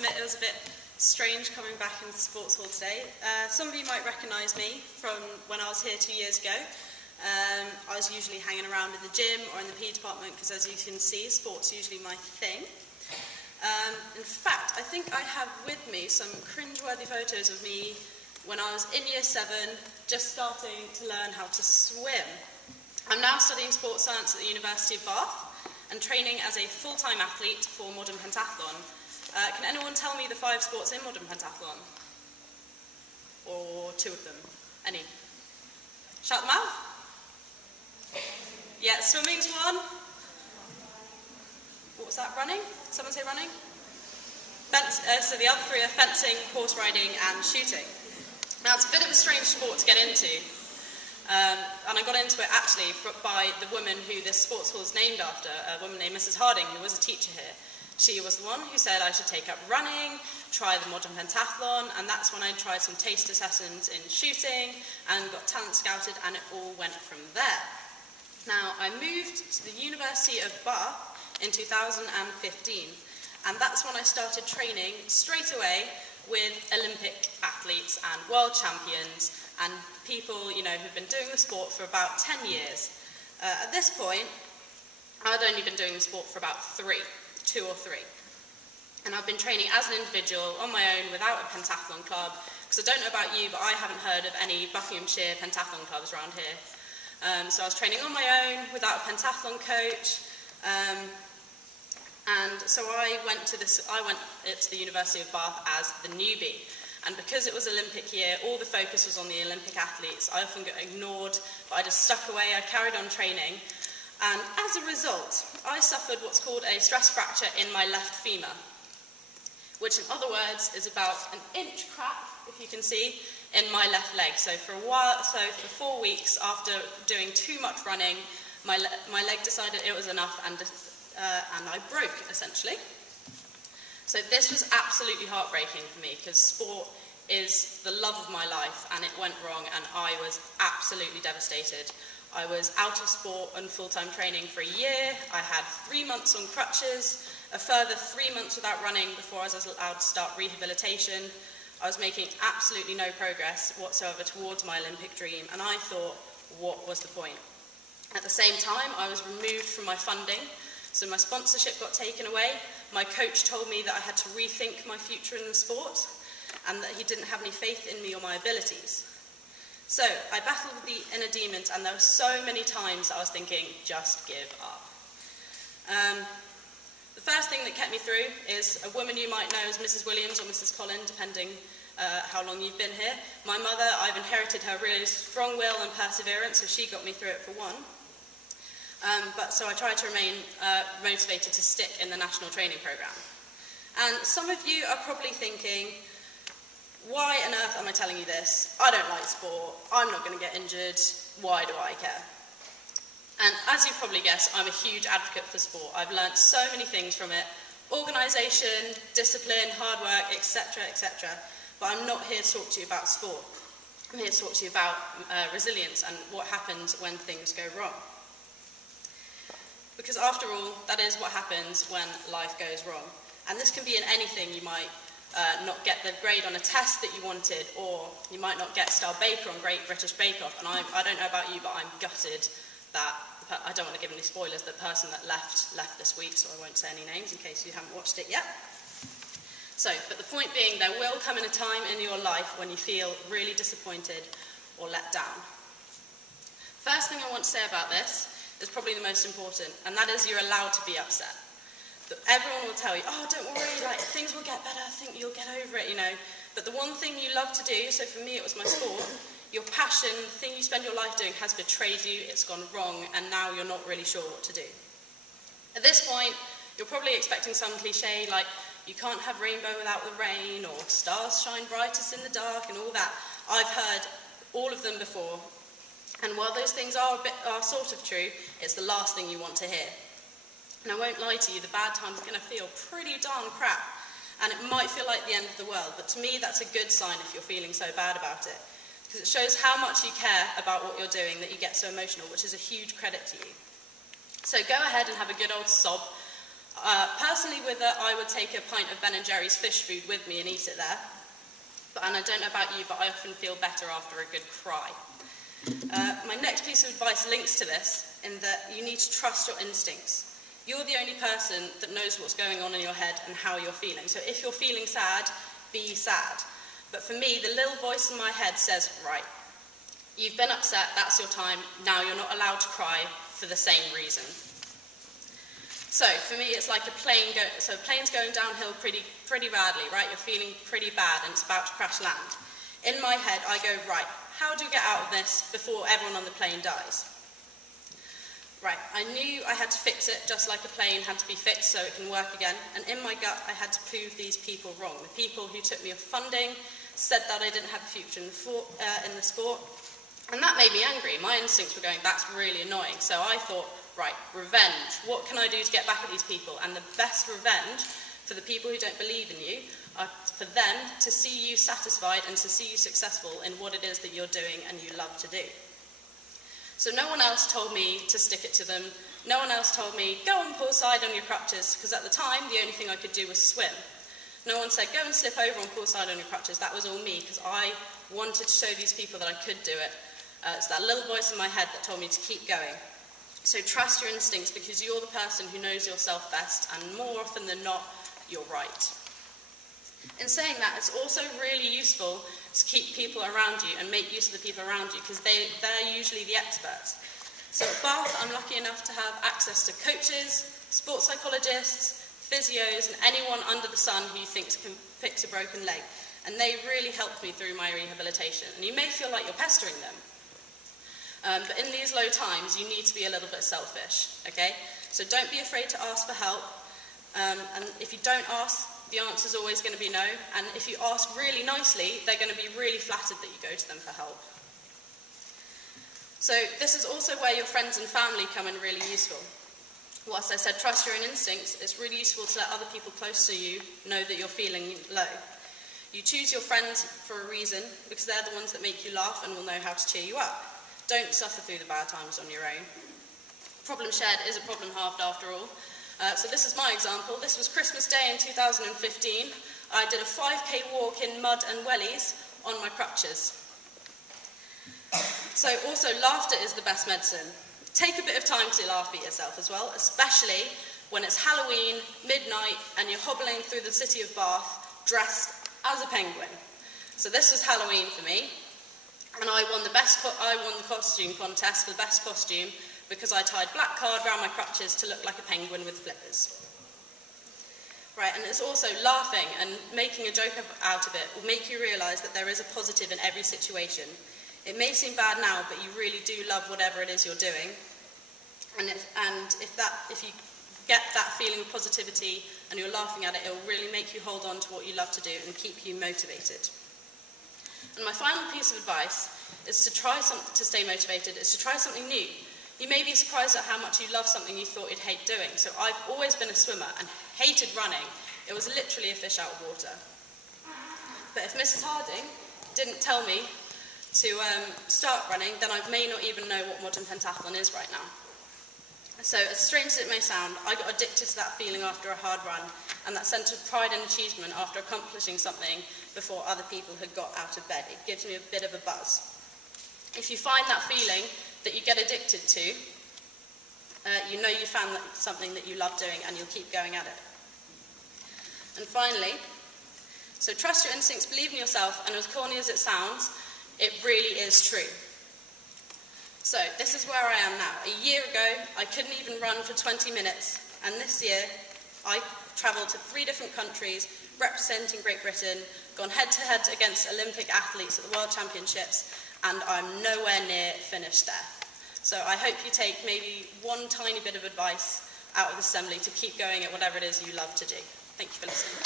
admit it was a bit strange coming back into the sports hall today. Some of you might recognise me from when I was here 2 years ago. I was usually hanging around in the gym or in the PE department because, as you can see, sport's usually my thing. In fact, I think I have with me some cringeworthy photos of me when I was in year 7, just starting to learn how to swim. I'm now studying sports science at the University of Bath and training as a full-time athlete for Modern Pentathlon. Can anyone tell me the 5 sports in Modern Pentathlon? Or 2 of them? Any? Shout them out. Yeah, swimming's one. What was that, running? Someone say running? So the other 3 are fencing, horse riding and shooting. Now it's a bit of a strange sport to get into. And I got into it actually by the woman who this sports hall is named after, a woman named Mrs. Harding, who was a teacher here. She was the one who said I should take up running, try the Modern Pentathlon, and that's when I tried some taster sessions in shooting and got talent scouted, and it all went from there. Now, I moved to the University of Bath in 2015, and that's when I started training straight away with Olympic athletes and world champions and people, who've been doing the sport for about 10 years. At this point, I'd only been doing the sport for about 2 or 3. And I've been training as an individual on my own without a pentathlon club, because I don't know about you, but I haven't heard of any Buckinghamshire pentathlon clubs around here. So I was training on my own without a pentathlon coach. And so I went to the University of Bath as the newbie. And because it was Olympic year, all the focus was on the Olympic athletes. I often got ignored, but I just stuck away. I carried on training. And as a result, I suffered what's called a stress fracture in my left femur, which in other words is about an inch crack, if you can see, in my left leg. So for 4 weeks after doing too much running, my leg decided it was enough and I broke, essentially. So this was absolutely heartbreaking for me because sport is the love of my life and it went wrong and I was absolutely devastated. I was out of sport and full-time training for a year. I had 3 months on crutches, a further 3 months without running before I was allowed to start rehabilitation. I was making absolutely no progress whatsoever towards my Olympic dream, and I thought, what was the point? At the same time, I was removed from my funding, so my sponsorship got taken away. My coach told me that I had to rethink my future in the sport, and that he didn't have any faith in me or my abilities. So I battled with the inner demons, and there were so many times that I was thinking, just give up. The first thing that kept me through is a woman you might know as Mrs. Williams or Mrs. Collin, depending how long you've been here. My mother, I've inherited her really strong will and perseverance, so she got me through it for one. So I tried to remain motivated to stick in the national training programme. And some of you are probably thinking, why on earth am I telling you this? I don't like sport, I'm not going to get injured, why do I care? And as you've probably guessed, I'm a huge advocate for sport. I've learnt so many things from it: organisation, discipline, hard work, etc., etc. But I'm not here to talk to you about sport. I'm here to talk to you about resilience and what happens when things go wrong. Because after all, that is what happens when life goes wrong. And this can be in anything. You might not get the grade on a test that you wanted, or you might not get Star Baker on Great British Bake Off. And I don't know about you, but I'm gutted that, I don't want to give any spoilers, the person that left this week, so I won't say any names in case you haven't watched it yet. So, but the point being, there will come in a time in your life when you feel really disappointed or let down. First thing I want to say about this is probably the most important, and that is you're allowed to be upset. Everyone will tell you, oh, don't worry, things will get better, I think you'll get over it, But the one thing you love to do, so for me it was my sport, your passion, the thing you spend your life doing has betrayed you, it's gone wrong, and now you're not really sure what to do. At this point, you're probably expecting some cliche like, you can't have rainbow without the rain, or stars shine brightest in the dark, and all that. I've heard all of them before, and while those things are sort of true, it's the last thing you want to hear. And I won't lie to you, the bad times are going to feel pretty darn crap, and it might feel like the end of the world, but to me that's a good sign if you're feeling so bad about it, because it shows how much you care about what you're doing that you get so emotional, which is a huge credit to you. So go ahead and have a good old sob. Personally with it, I would take a pint of Ben & Jerry's fish food with me and eat it there. And I don't know about you, but I often feel better after a good cry. My next piece of advice links to this, in that you need to trust your instincts. You're the only person that knows what's going on in your head and how you're feeling. So if you're feeling sad, be sad. But for me, the little voice in my head says, right, you've been upset, that's your time, now you're not allowed to cry for the same reason. So for me, it's like a plane. So a plane's going downhill pretty badly, right? You're feeling pretty bad and it's about to crash land. In my head, I go, right, how do we get out of this before everyone on the plane dies? Right, I knew I had to fix it just like a plane had to be fixed so it can work again. And in my gut, I had to prove these people wrong. The people who took me off funding, said that I didn't have a future in the sport. And that made me angry. My instincts were going, that's really annoying. So I thought, right, revenge. What can I do to get back at these people? And the best revenge for the people who don't believe in you are for them to see you satisfied and to see you successful in what it is that you're doing and you love to do. So no one else told me to stick it to them. No one else told me, go on poolside on your crutches, because at the time, the only thing I could do was swim. No one said, go and slip over on poolside on your crutches. That was all me, because I wanted to show these people that I could do it. It's that little voice in my head that told me to keep going. So trust your instincts, because you're the person who knows yourself best, and more often than not, you're right. In saying that, it's also really useful to keep people around you and make use of the people around you, because they're usually the experts. So at Bath, I'm lucky enough to have access to coaches, sports psychologists, physios, and anyone under the sun who thinks can fix a broken leg. And they really helped me through my rehabilitation. And you may feel like you're pestering them. But in these low times, you need to be a little bit selfish, okay? So don't be afraid to ask for help. And if you don't ask, the answer's always going to be no. And if you ask really nicely, they're going to be really flattered that you go to them for help. So this is also where your friends and family come in really useful. Whilst I said trust your own instincts, it's really useful to let other people close to you know that you're feeling low. You choose your friends for a reason, because they're the ones that make you laugh and will know how to cheer you up. Don't suffer through the bad times on your own. Problem shared is a problem halved after all. So this is my example. This was Christmas Day in 2015. I did a 5k walk in mud and wellies on my crutches. So also, laughter is the best medicine. Take a bit of time to laugh at yourself as well, especially when it's Halloween, midnight, and you're hobbling through the city of Bath dressed as a penguin. So this was Halloween for me, and I won the costume contest for the best costume because I tied black card around my crutches to look like a penguin with flippers. Right, and it's also laughing and making a joke out of it will make you realise that there is a positive in every situation. It may seem bad now, but you really do love whatever it is you're doing. And if you get that feeling of positivity and you're laughing at it, it will really make you hold on to what you love to do and keep you motivated. And my final piece of advice is to stay motivated, is to try something new. You may be surprised at how much you love something you thought you'd hate doing. So I've always been a swimmer and hated running. It was literally a fish out of water. But if Mrs. Harding didn't tell me to start running, then I may not even know what Modern Pentathlon is right now. So as strange as it may sound, I got addicted to that feeling after a hard run, and that sense of pride and achievement after accomplishing something before other people had got out of bed. It gives me a bit of a buzz. If you find that feeling that you get addicted to, you know you found something that you love doing and you'll keep going at it. And finally, so trust your instincts, believe in yourself, and as corny as it sounds, it really is true. So this is where I am now. A year ago, I couldn't even run for 20 minutes, and this year, I travelled to 3 different countries, representing Great Britain, gone head-to-head against Olympic athletes at the World Championships, and I'm nowhere near finished there. So I hope you take maybe one tiny bit of advice out of the assembly to keep going at whatever it is you love to do. Thank you for listening.